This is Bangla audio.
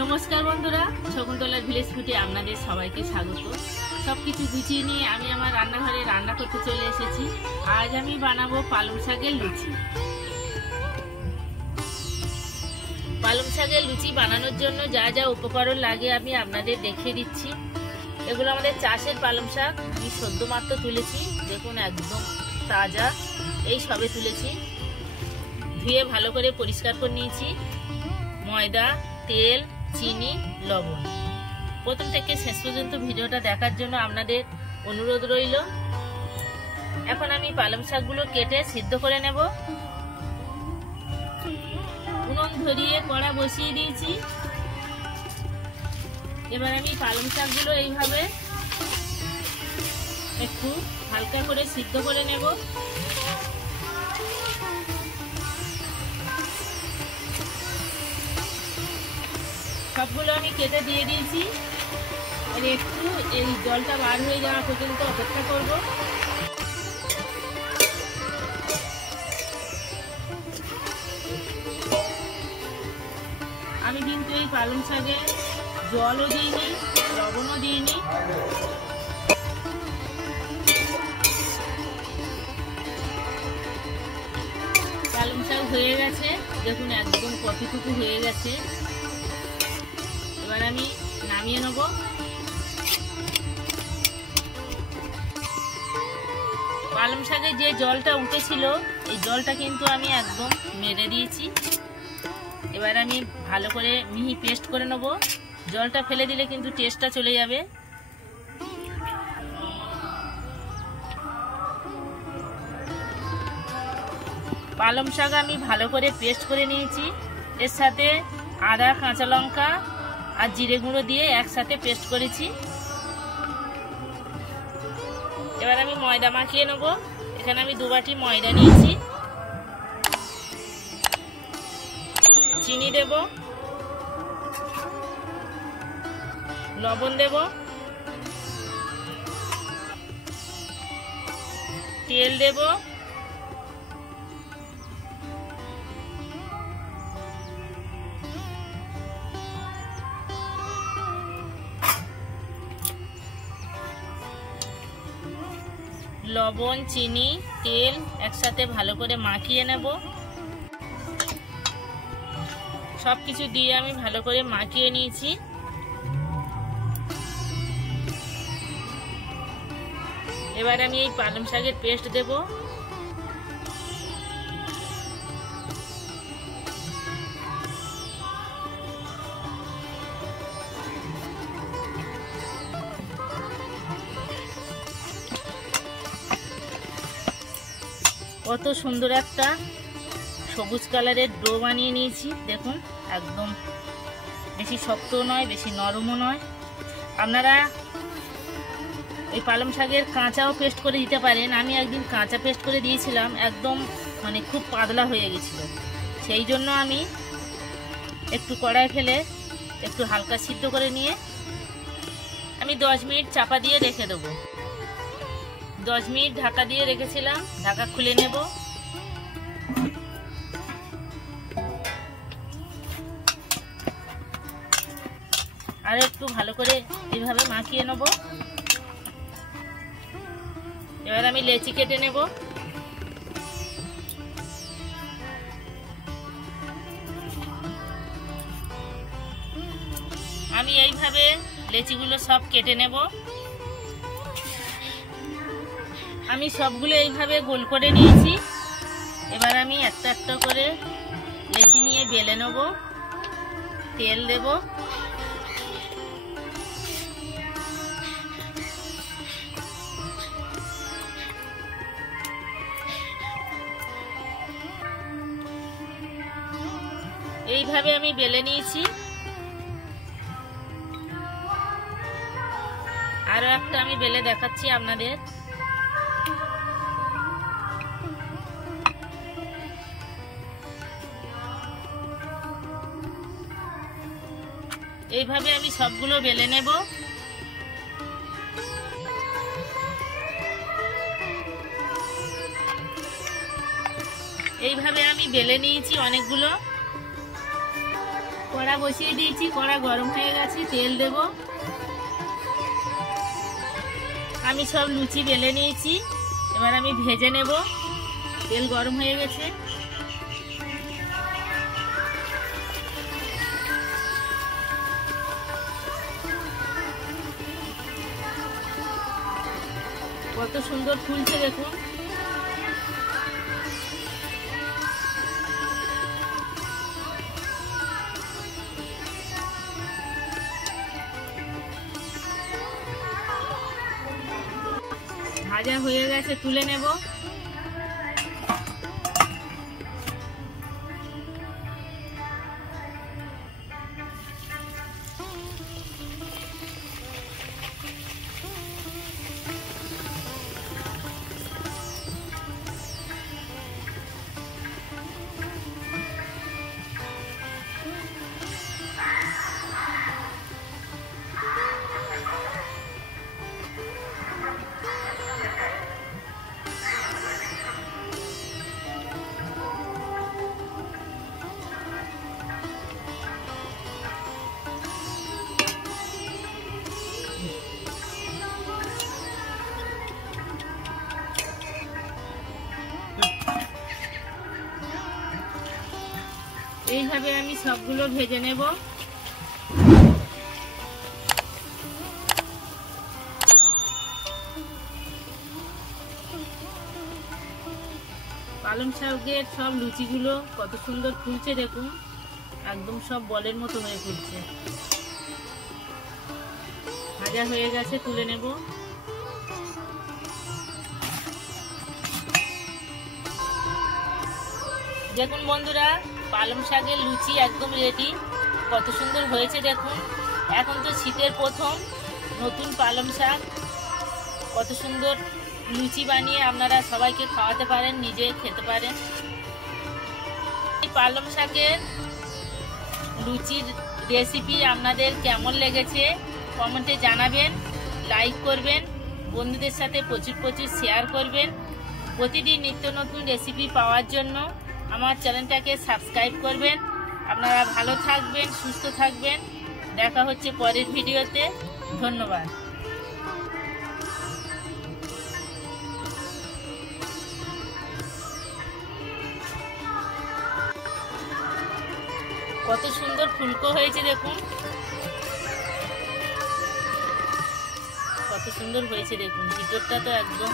नमस्कार बंधुरा शकुन्तलार ভিলেজ ফুডে আপনাদের সবাইকে স্বাগত। সবকিছু গুছিয়ে নিয়ে আমি আমার রান্নাঘরে রান্না করতে চলে এসেছি। আজ আমি বানাবো পালং শাকের লুচি। পালং শাকের লুচি বানানোর জন্য যা যা উপকরণ লাগে আমি আপনাদের দেখিয়ে দিচ্ছি। এগুলো আমাদের চাষের পালং শাক, আমি সদ্য মাত্র তুলেছি, দেখুন একদম তাজা, এই সবে তুলেছি। ধুয়ে ভালো করে পরিষ্কার করে নিয়েছি। ময়দা, তেল, চিনি, লবণ। প্রথম থেকে শেষ পর্যন্ত ভিডিওটা দেখার জন্য আপনাদের অনুরোধ রইল। এখন আমি পালং শাকগুলো কেটে সিদ্ধ করে নেব। উনুন ধরিয়ে কড়া বসিয়ে দিয়েছি। এবার আমি পালং শাকগুলো এইভাবে একটু হালকা করে সিদ্ধ করে নেব। সবগুলো আমি কেটে দিয়ে দিয়েছি। আর একটু এই জলটা বার হয়ে যাওয়া পর্যন্ত অপেক্ষা করব। আমি কিন্তু এই পালং শাকে জলও দিইনি, লবণও দিইনি। পালং শাক হয়ে গেছে, দেখুন একদম কতটুকু হয়ে গেছে। এবার আমি নামিয়ে নেব। পালং শাকের যে জলটা উঠেছিল এই জলটা কিন্তু আমি একদম মেরে দিয়েছি। এবার আমি ভালো করে মিহি পেস্ট করে নেব। জলটা ফেলে দিলে কিন্তু টেস্টটা চলে যাবে। পালং শাক আমি ভালো করে পেস্ট করে নিয়েছি। এর সাথে আদা, কাঁচা লঙ্কা আর জিরে গুঁড়ো দিয়ে একসাথে পেস্ট করেছি। এবার আমি ময়দা মাখিয়ে নেব। এখানে আমি 2 বাটি ময়দা নিয়েছি। চিনি দেব, লবণ দেব, তেল দেব, লবণ, চিনি, তেল একসাথে ভালো করে মাখিয়ে নেব। সবকিছু দিয়ে আমি ভালো করে মাখিয়ে নিয়েছি। এবার আমি এই পালং শাকের পেস্ট দেব। কত সুন্দর একটা সবুজ কালারের ডো বানিয়ে নিয়েছি, দেখুন একদম বেশি শক্তও নয়, বেশি নরমও নয়। আপনারা এই পালং শাকের কাঁচাও পেস্ট করে দিতে পারেন। আমি একদিন কাঁচা পেস্ট করে দিয়েছিলাম, একদম মানে খুব পাতলা হয়ে গেছিল। সেই জন্য আমি একটু কড়াই ফেলে একটু হালকা সিদ্ধ করে নিয়ে আমি 10 মিনিট চাপা দিয়ে রেখে দেবো। 10 মিনিট ঢাকা দিয়ে রেখেছিলাম, ঢাকা খুলে নেব। আর একটু ভালো করে এইভাবে মাখিয়ে নেব। এবার আমি লেচি কেটে নেব। আমি এইভাবে লেচিগুলো সব কেটে নেব। আমি সবগুলো এইভাবে গোল করে নিয়েছি। এবার আমি একটা একটা করে লেচি নিয়ে বেলে নেব। তেল দেব, এইভাবে আমি বেলে নিয়েছি। আরো একটা আমি বেলে দেখাচ্ছি আপনাদের। এইভাবে আমি সবগুলো বেলে নেব। এইভাবে আমি বেলে নিয়েছি অনেকগুলো। কড়া বসিয়ে দিয়েছি, কড়া গরম হয়ে গেছে, তেল দেব। আমি সব লুচি বেলে নিয়েছি, এবার আমি ভেজে নেব। তেল গরম হয়ে গেছে। কত সুন্দর ফুলছে দেখুন। ভাজা হয়ে গেছে, তুলে নেব। এইভাবে আমি সবগুলো ভেজে নেব। পালং শাকের সব লুচিগুলো কত সুন্দর ফুলছে দেখুন, একদম সব বলের মতো হয়ে ফুলছে। ভাজা হয়ে গেছে, তুলে নেব। দেখুন বন্ধুরা, পালং শাকের লুচি একদম রেডি। কত সুন্দর হয়েছে দেখুন। এখন তো শীতের প্রথম নতুন পালং শাক, কত সুন্দর লুচি বানিয়ে আপনারা সবাইকে খাওয়াতে পারেন, নিজে খেতে পারেন। এই পালং শাকের লুচির রেসিপি আপনাদের কেমন লেগেছে কমেন্টে জানাবেন, লাইক করবেন, বন্ধুদের সাথে প্রচুর প্রচুর শেয়ার করবেন। প্রতিদিন নিত্য নতুন রেসিপি পাওয়ার জন্য আমার চ্যানেলটাকে সাবস্ক্রাইব করবেন। আপনারা ভালো থাকবেন, সুস্থ থাকবেন। দেখা হচ্ছে পরের ভিডিওতে। ধন্যবাদ। কত সুন্দর ফুলকো হয়েছে দেখুন, কত সুন্দর হয়েছে দেখুন। ভিতরটা তো একদম